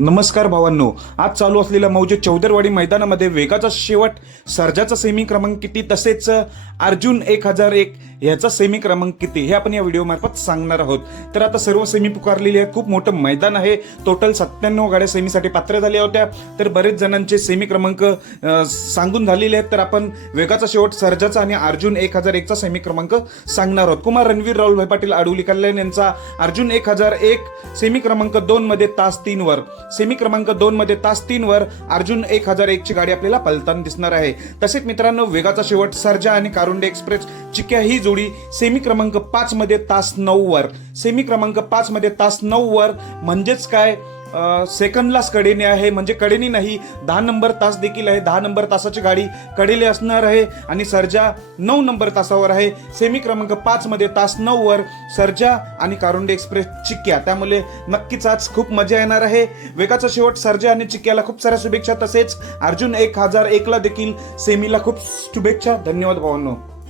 नमस्कार भावांनो, आज चालू असलेल्या मौजे चौदरवाडी मैदानामध्ये वेगाचा शेवट सर्जाचा सेमी क्रमांक किती, तसेच अर्जुन 1001 ह्याचा सेमी क्रमांक किती हे आपण या व्हिडिओ मार्फत सांगणार आहोत. तर आता सर्व सेमी पुकारलेली आहे. खूप मोठं मैदान आहे. टोटल 97 गाड्या सेमीसाठी पात्र झाल्या होत्या. तर बरेच जणांचे सेमी क्रमांक सांगून झालेले आहेत. तर आपण वेगाचा शेवट सर्जाचा आणि अर्जुन 1001चा सेमी क्रमांक सांगणार आहोत. कुमार रणवीर राहुलभाई पाटील आडुली कल्याण यांचा अर्जुन 1001 सेमी क्रमांक 2 मध्ये तास 3 वर, सेमी क्रमांक 2 मध्ये तास 3 वर अर्जुन 1001 ची गाडी आपल्याला पलताना दिसणार आहे. तसेच मित्रांनो, वेगाचा शेवट सर्जा आणि कारुंडे एक्सप्रेस चिक्या ही जोडी सेमी क्रमांक 5 मध्ये तास 9 वर, सेमी क्रमांक 5 मध्ये तास 9 वर, म्हणजेच काय सेकंडलाच कडेने आहे. म्हणजे कडेने नाही, 10 नंबर तास देखील आहे. 10 नंबर तासाची गाडी कडेले असणार आहे आणि सर्जा 9 नंबर तासावर आहे. सेमी क्रमांक 5 मध्ये तास 9 वर सर्जा आणि कारुंडे एक्सप्रेस चिक्या. त्यामुळे नक्कीच आज खूप मजा येणार आहे. वेगाचा शेवट सर्जा आणि चिक्याला खूप साऱ्या शुभेच्छा. तसेच अर्जुन 1001 ला देखील सेमीला खूप शुभेच्छा. धन्यवाद भावांनो.